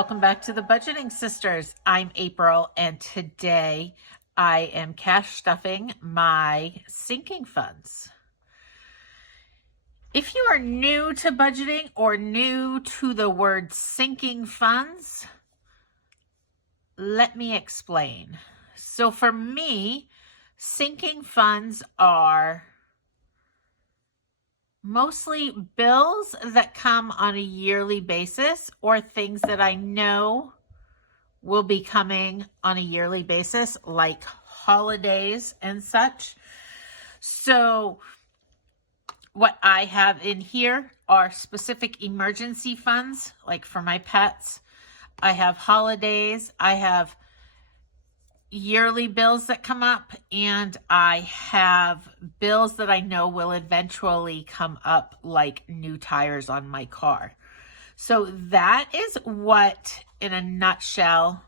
welcome back to the Budgeting Sisters. I'm April, and today I am cash stuffing my sinking funds. If you are new to budgeting or new to the word sinking funds, let me explain. So for me, sinking funds are mostly bills that come on a yearly basis or things that I know will be coming on a yearly basis, like holidays and such. So what I have in here are specific emergency funds, like for my pets. I have holidays, I have yearly bills that come up, and I have bills that I know will eventually come up, like new tires on my car. So that is what, in a nutshell,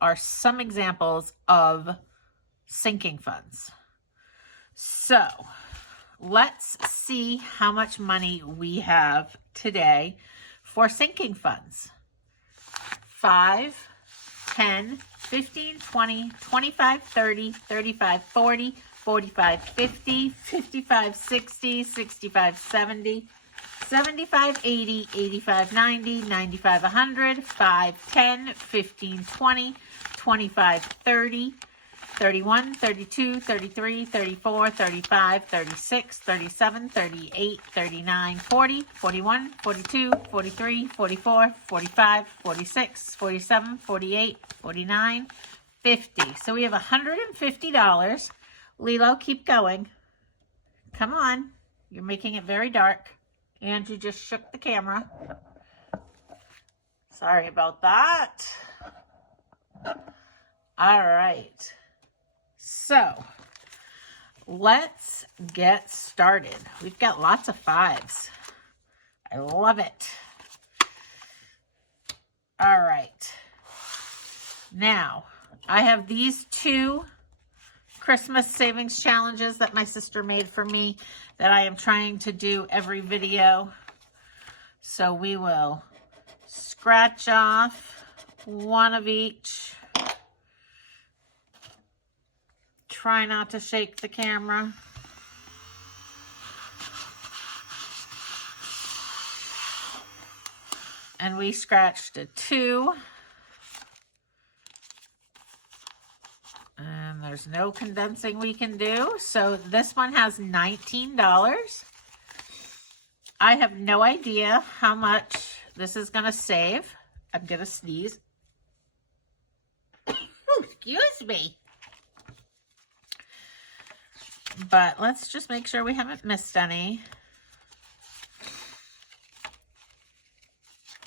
are some examples of sinking funds. So let's see how much money we have today for sinking funds. 5, 10, 15, 20, 25, 30, 35, 40, 45, 50, 55, 60, 65, 70, 75, 80, 85, 90, 95, 100, 5, 10, 15, 20, 25, 30, 31, 32, 33, 34, 35, 36, 37, 38, 39, 40, 41, 42, 43, 44, 45, 46, 47, 48, 49, 50. So we have $150. Lilo, keep going. Come on. You're making it very dark. And you just shook the camera. Sorry about that. All right. So let's get started. We've got lots of 5s. I love it. All right. Now, I have these 2 Christmas savings challenges that my sister made for me that I am trying to do every video. So we will scratch off one of each. Try not to shake the camera. And we scratched a 2. And there's no condensing we can do. So this one has $19. I have no idea how much this is going to save. I'm going to sneeze. Excuse me. But let's just make sure we haven't missed any.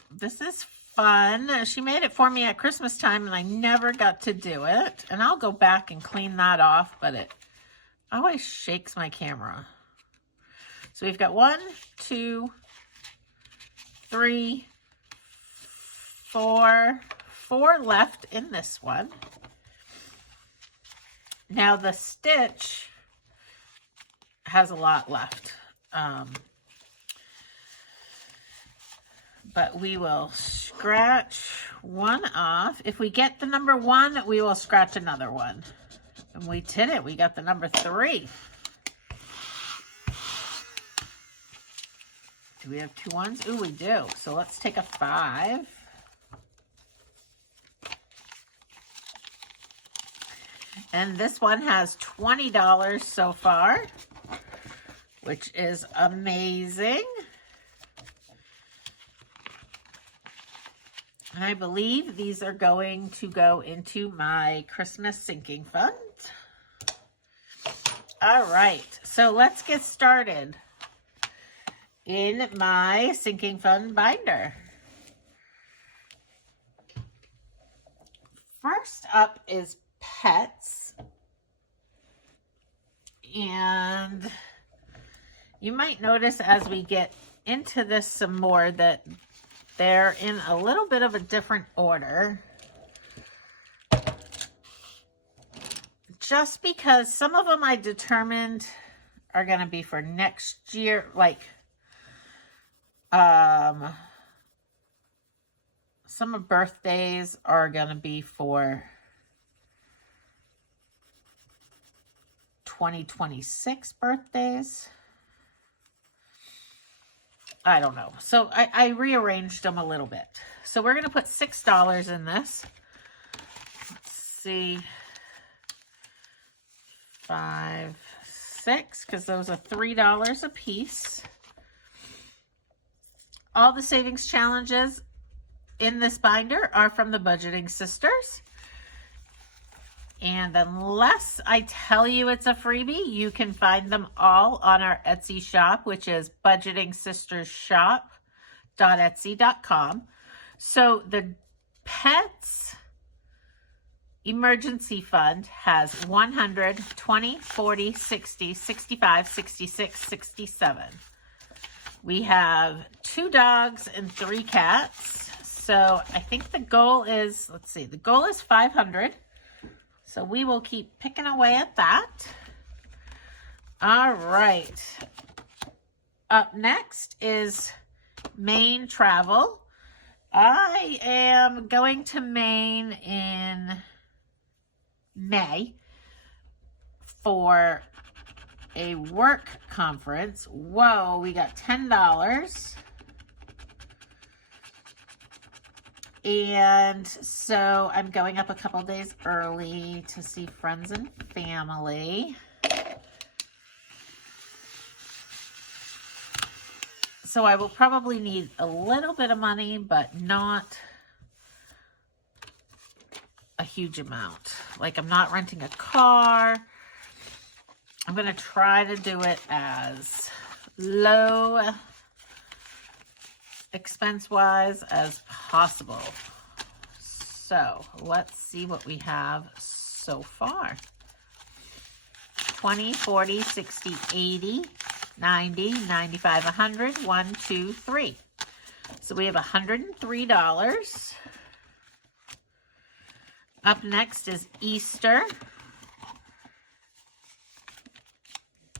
This is fun. She made it for me at Christmas time, and I never got to do it. And I'll go back and clean that off, but it always shakes my camera. So we've got 1, 2, 3, 4 left in this one. Now the stitch has a lot left. But we will scratch one off. If we get the number 1, we will scratch another one. And we did it. We got the number 3. Do we have 2 1s? Ooh, we do. So let's take a 5. And this one has $20 so far, which is amazing. And I believe these are going to go into my Christmas sinking fund. All right, so let's get started in my sinking fund binder. First up is pets. And you might notice as we get into this some more that they're in a little bit of a different order. Just because some of them I determined are going to be for next year, like some of birthdays are going to be for 2026 birthdays. I don't know. So I rearranged them a little bit. So we're going to put $6 in this. Let's see. 5, 6, because those are $3 a piece. All the savings challenges in this binder are from the Budgeting Sisters. And unless I tell you it's a freebie, you can find them all on our Etsy shop, which is budgetingsistersshop.etsy.com. So the Pets Emergency Fund has 100, 20, 40, 60, 65, 66, 67. We have 2 dogs and 3 cats. So I think the goal is, let's see, the goal is 500. So we will keep picking away at that. All right. Up next is Maine travel. I am going to Maine in May for a work conference. Whoa, we got $10. And so I'm going up a couple days early to see friends and family. So I will probably need a little bit of money, but not a huge amount. Like, I'm not renting a car. I'm going to try to do it as low expense-wise as possible. So let's see what we have so far. 20, 40, 60, 80, 90, 95, 100, 1, 2, 3. So we have $103. Up next is Easter.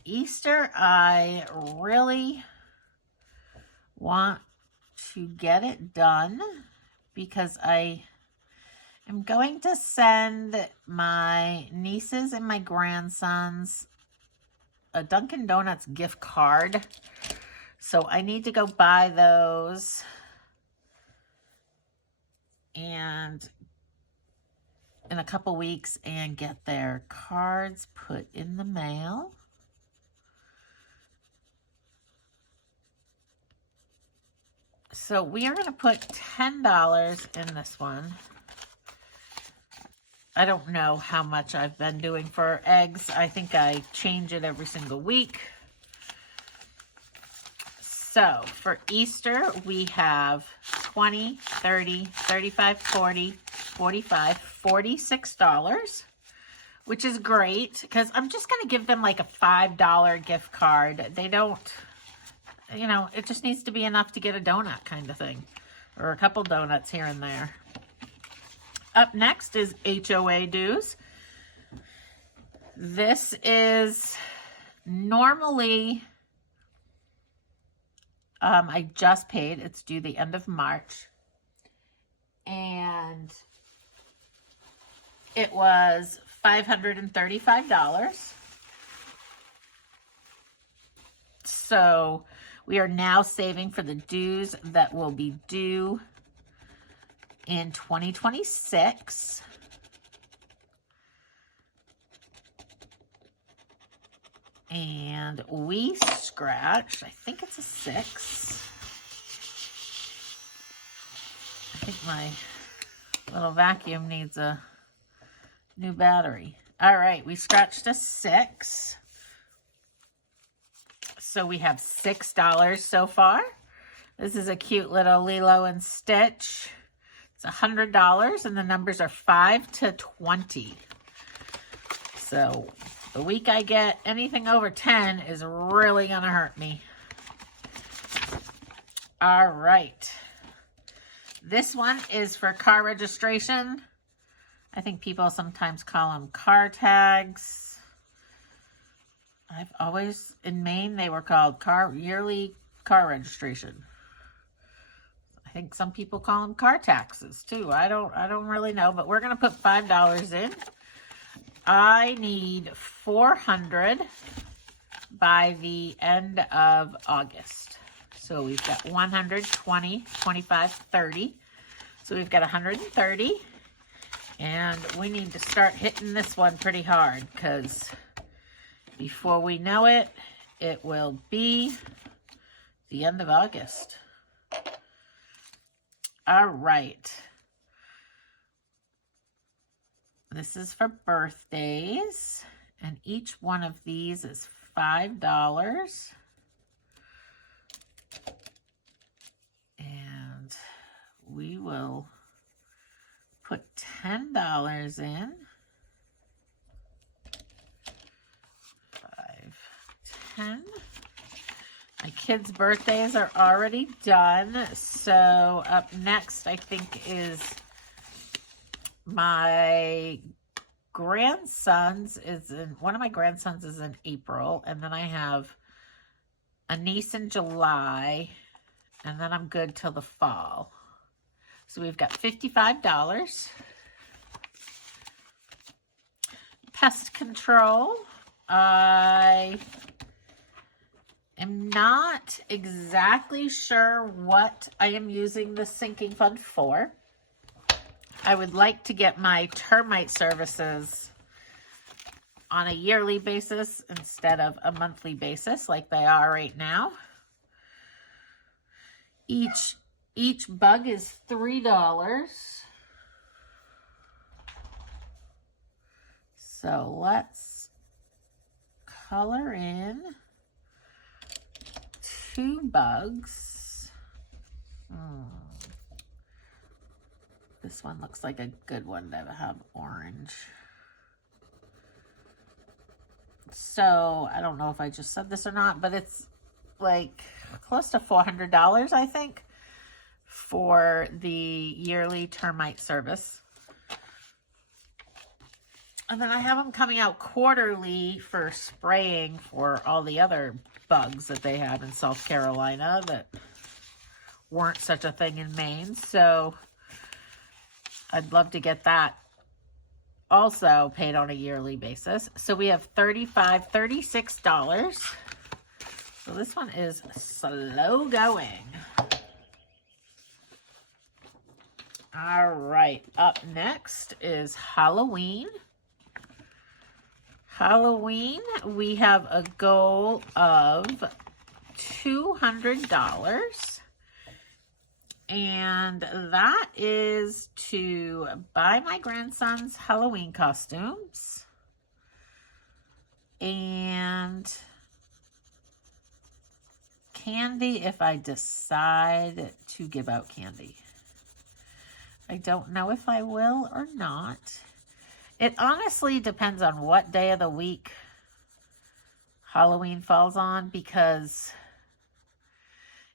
Easter, I really want to get it done because I am going to send my nieces and my grandsons a Dunkin' Donuts gift card. So I need to go buy those and in a couple weeks and get their cards put in the mail. So we are going to put $10 in this one. I don't know how much I've been doing for eggs. I think I change it every single week. So for Easter, we have 20, 30, 35, 40, 45, $46, which is great because I'm just going to give them like a $5 gift card. They don't, you know, it just needs to be enough to get a donut kind of thing, or a couple donuts here and there. Up next is HOA dues. This is normally, I just paid. It's due the end of March. And it was $535. So we are now saving for the dues that will be due in 2026. And we scratched, I think it's a 6. I think my little vacuum needs a new battery. All right, we scratched a 6. So we have $6 so far. This is a cute little Lilo and Stitch. It's $100 and the numbers are 5 to 20. So the week I get anything over 10 is really gonna hurt me. All right. This one is for car registration. I think people sometimes call them car tags. I've always, in Maine, they were called yearly car registration. I think some people call them car taxes too. I don't really know, but we're going to put $5 in. I need 400 by the end of August. So we've got 120, 25, 30. So we've got 130. And we need to start hitting this one pretty hard, because before we know it, it will be the end of August. All right. This is for birthdays, and each one of these is $5. And we will put $10 in. 5, 10. My kids' birthdays are already done. So up next, I think, is my grandson's. One of my grandsons is in April, and then I have a niece in July, and then I'm good till the fall. So we've got $55. Pest control. I am not exactly sure what I am using the sinking fund for. I would like to get my termite services on a yearly basis instead of a monthly basis like they are right now. Each bug is $3. So let's color in 2 bugs. This one looks like a good one to have orange. So I don't know if I just said this or not, but it's like close to $400, I think, for the yearly termite service. And then I have them coming out quarterly for spraying for all the other bugs that they have in South Carolina that weren't such a thing in Maine. So I'd love to get that also paid on a yearly basis. So we have $36. So this one is slow going. All right, up next is Halloween. Halloween, we have a goal of $200. And that is to buy my grandson's Halloween costumes and candy if I decide to give out candy. I don't know if I will or not. It honestly depends on what day of the week Halloween falls on, because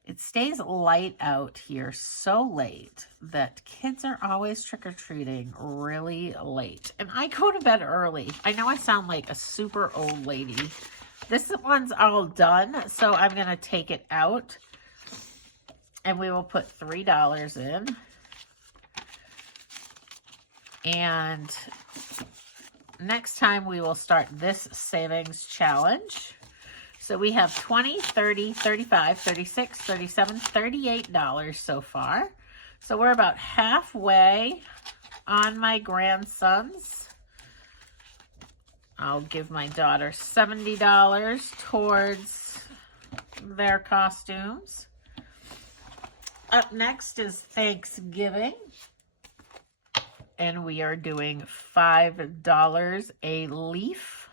it stays light out here so late that kids are always trick-or-treating really late. And I go to bed early. I know I sound like a super old lady. This one's all done, so I'm going to take it out. And we will put $3 in. And next time we will start this savings challenge. So we have $20, $30, $35, $36, $37, $38 so far. So we're about halfway on my grandsons. I'll give my daughter $70 towards their costumes. Up next is Thanksgiving. And we are doing $5 a leaf.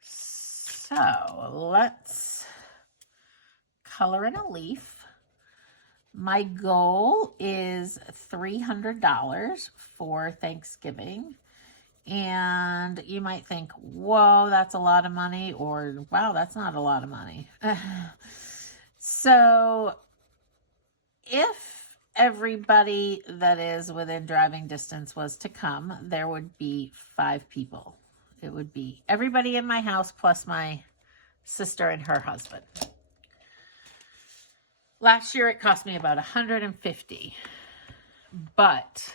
So let's color in a leaf. My goal is $300 for Thanksgiving. And you might think, whoa, that's a lot of money, or wow, that's not a lot of money. So if everybody that is within driving distance was to come, there would be 5 people. It would be everybody in my house plus my sister and her husband. Last year it cost me about $150, but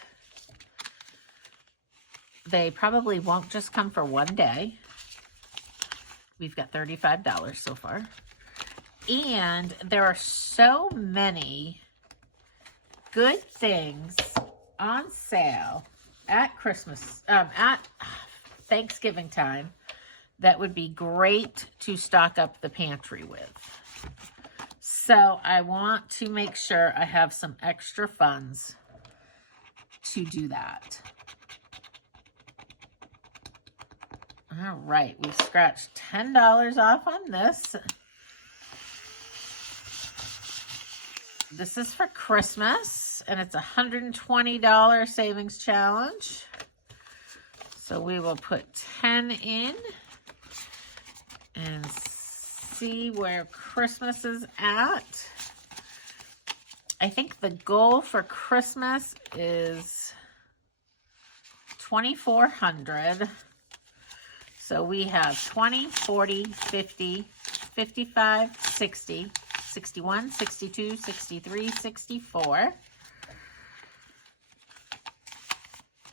they probably won't just come for one day. We've got $35 so far. And there are so many good things on sale at Christmas, at Thanksgiving time, that would be great to stock up the pantry with. So I want to make sure I have some extra funds to do that. All right, we scratched $10 off on this. This is for Christmas, and it's a $120 savings challenge. So we will put 10 in and see where Christmas is at. I think the goal for Christmas is $2,400. So we have 20, 40, 50, 55, 60, 61, 62, 63, 64.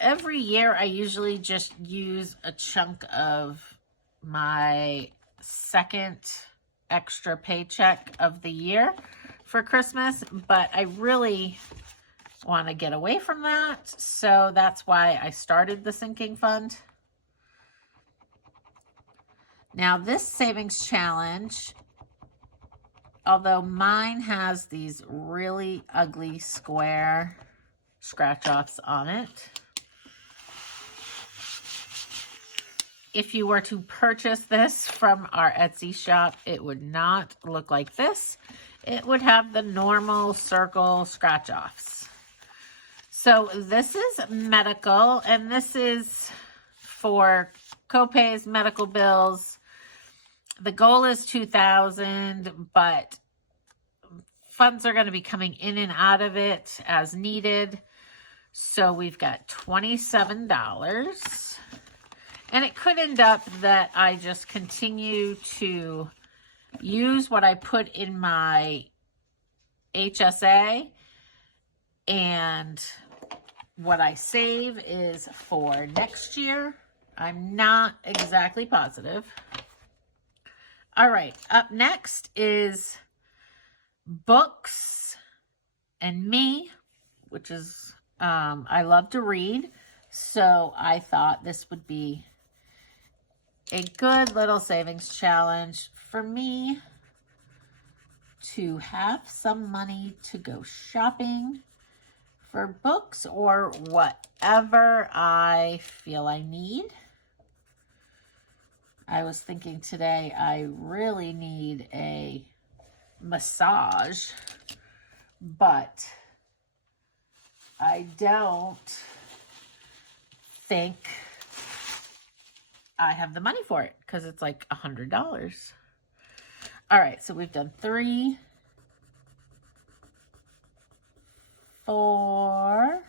Every year I usually just use a chunk of my second extra paycheck of the year for Christmas, but I really want to get away from that, so that's why I started the sinking fund. Now this savings challenge, although mine has these really ugly square scratch-offs on it, if you were to purchase this from our Etsy shop, it would not look like this. It would have the normal circle scratch-offs. So this is medical, and this is for copays, medical bills. The goal is $2,000, but funds are going to be coming in and out of it as needed. So we've got $27. And it could end up that I just continue to use what I put in my HSA, and what I save is for next year. I'm not exactly positive. All right, up next is books and me, which is, I love to read. So I thought this would be a good little savings challenge for me to have some money to go shopping for books or whatever I feel I need. I was thinking today I really need a massage, but I don't think I have the money for it because it's like $100. All right, so we've done 3, 4,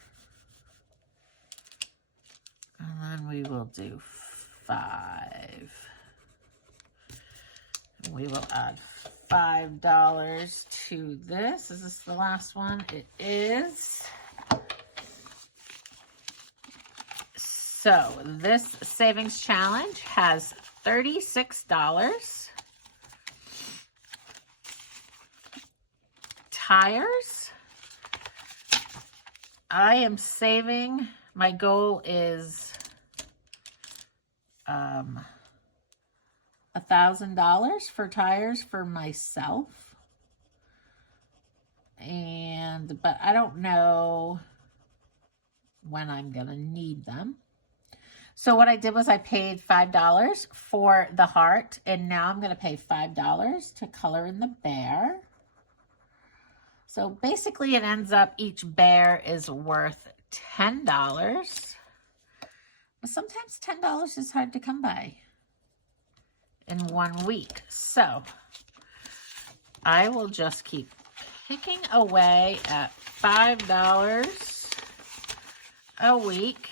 and then we will do 5. We will add $5 to this. Is this the last one? It is. So this savings challenge has $36. Tires. I am saving. My goal is $1,000 for tires for myself. But I don't know when I'm gonna need them. So what I did was I paid $5 for the heart, and now I'm gonna pay $5 to color in the bear. So basically it ends up each bear is worth $10. But sometimes $10 is hard to come by in 1 week. So I will just keep picking away at $5 a week.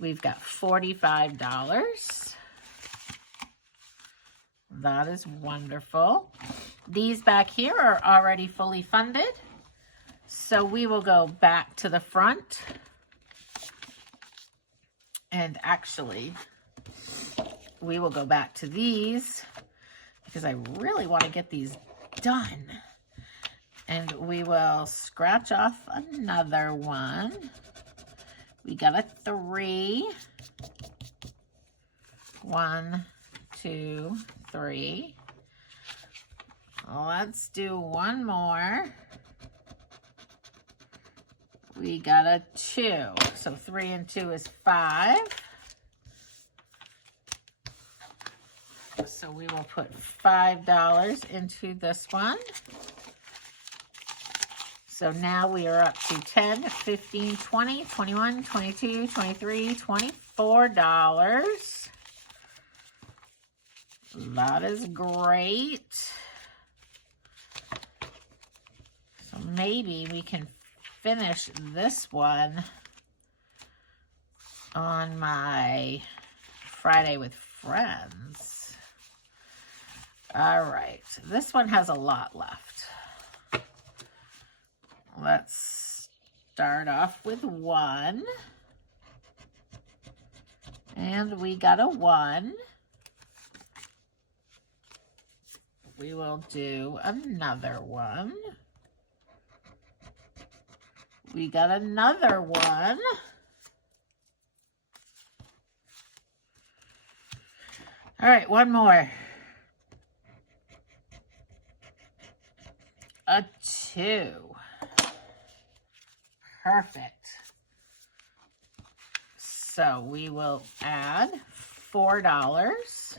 We've got $45. That is wonderful. These back here are already fully funded. So we will go back to the front. And actually, we will go back to these because I really want to get these done. And we will scratch off another one. We got a 3. 1, 2, 3. Let's do one more. We got a 2. So 3 and 2 is 5. So we will put $5 into this one. So now we are up to 10, 15, 20, 21, 22, 23, $24. That is great. So maybe we can finish this one on my Friday with Friends. All right, this one has a lot left. Let's start off with 1. And we got a 1. We will do another one. We got another 1. All right, one more. A 2. Perfect. So we will add $4.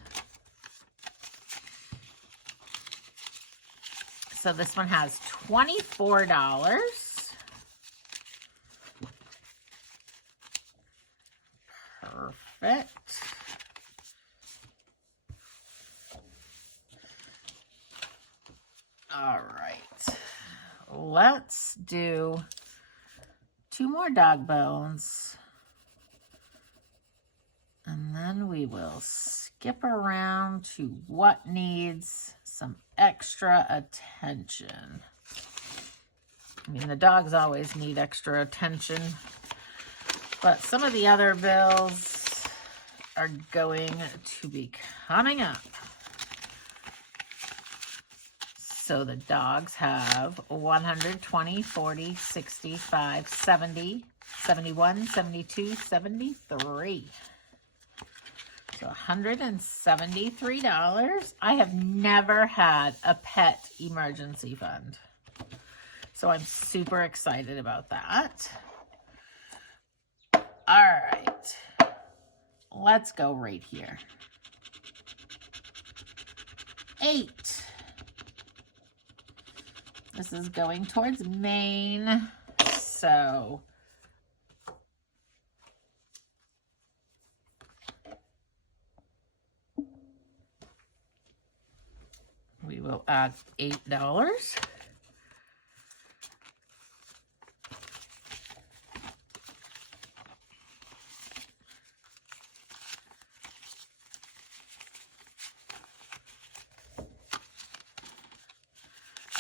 So this one has $24. Perfect. All right. Let's do 2 more dog bones. And then we will skip around to what needs some extra attention. I mean, the dogs always need extra attention, but some of the other bills are going to be coming up. So the dogs have 120, 40, 65, 70, 71, 72, 73. So $173. I have never had a pet emergency fund. So I'm super excited about that. All right. Let's go right here. 8. This is going towards Maine. So we will add $8.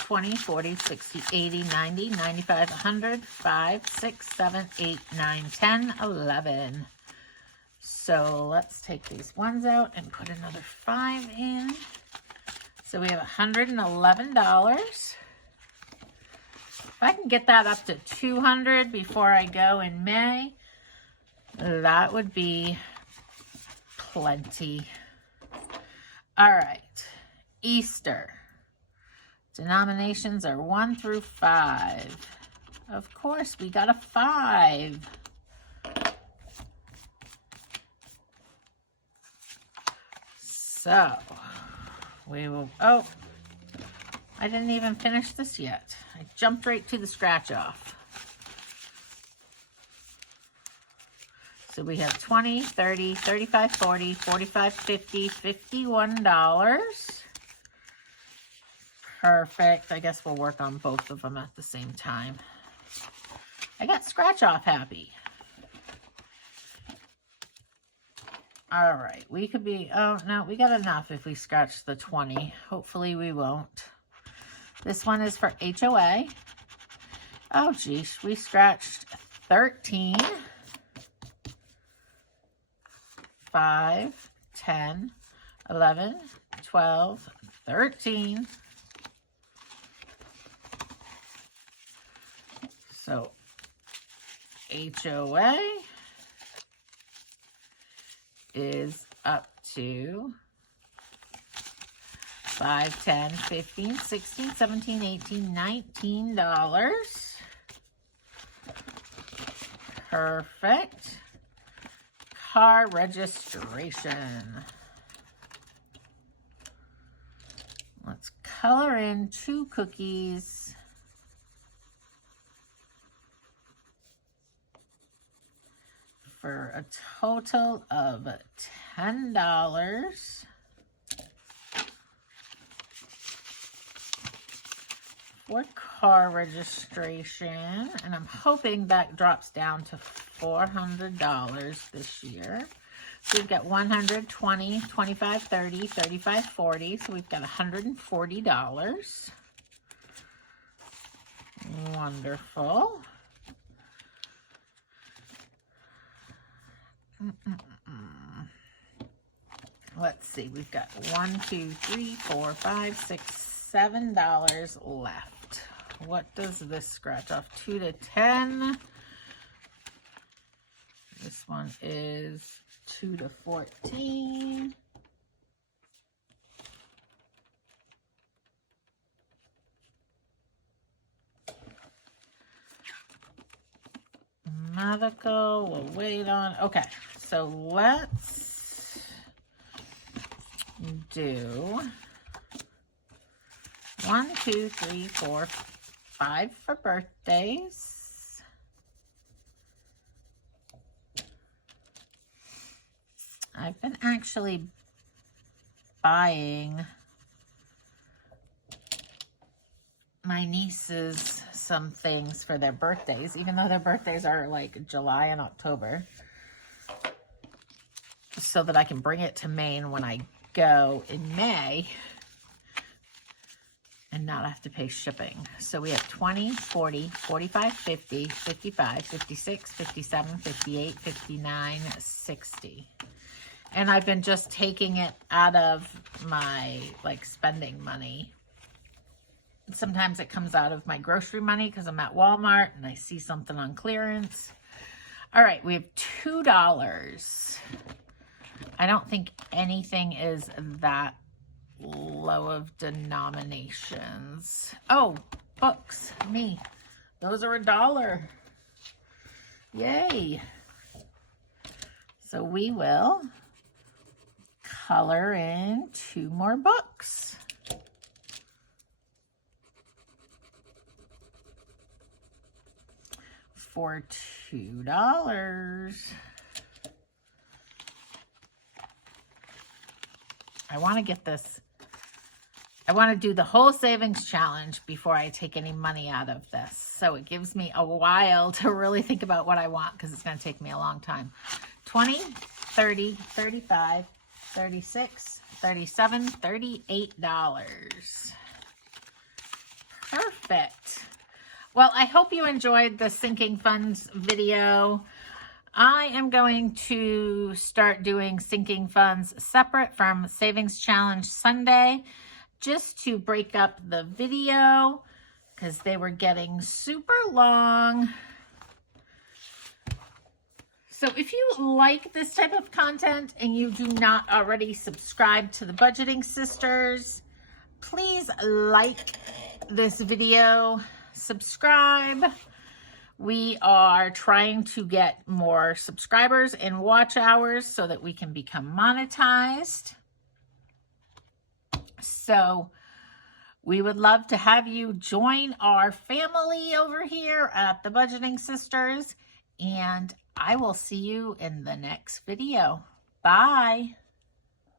$20, $40, $60, $80, $90, $95, $100, $5, $6, $7, $8, $9, $10, $11. So let's take these ones out and put another 5 in. So we have $111. If I can get that up to 200 before I go in May, that would be plenty. All right, Easter. Denominations are 1 through 5. Of course, we got a 5. So we will, oh, I didn't even finish this yet. I jumped right to the scratch off. So we have 20, 30, 35, 40, 45, 50, $51. Perfect. I guess we'll work on both of them at the same time. I got scratch off happy. All right, we could be, oh no, we got enough if we scratch the 20. Hopefully we won't. This one is for HOA. Oh, geez, we scratched 13, 5, 10, 11, 12, 13. So HOA is up to 5, 10, 15, 16, 17, 18, $19. Perfect. Car registration. Let's color in 2 cookies. For a total of $10 for car registration, and I'm hoping that drops down to $400 this year. So we've got 100, 20, 25, 30, 35, 40. So we've got $140. Wonderful. Let's see, we've got $1, 2, 3, 4, 5, 6, $7 left. What does this scratch off? 2 to 10. This one is 2 to 14. Medical, we'll wait on. Okay, so let's do 1, 2, 3, 4, 5 for birthdays. I've been actually buying my nieces some things for their birthdays, even though their birthdays are like July and October, so that I can bring it to Maine when I go in May and not have to pay shipping. So we have 20, 40, 45, 50, 55, 56, 57, 58, 59, 60. And I've been just taking it out of my like spending money. Sometimes it comes out of my grocery money because I'm at Walmart and I see something on clearance. All right, we have $2. I don't think anything is that low of denominations. Oh, books, me. Those are $1. Yay. So we will color in 2 more books. For $2. I want to get this. I want to do the whole savings challenge before I take any money out of this. So it gives me a while to really think about what I want, because it's going to take me a long time. 20, 30, 35, 36, 37, $38. Perfect. Well, I hope you enjoyed the sinking funds video. I am going to start doing sinking funds separate from Savings Challenge Sunday, just to break up the video because they were getting super long. So if you like this type of content and you do not already subscribe to the Budgeting Sisters, please like this video, subscribe. We are trying to get more subscribers and watch hours so that we can become monetized. So we would love to have you join our family over here at the Budgeting Sisters, and I will see you in the next video. Bye.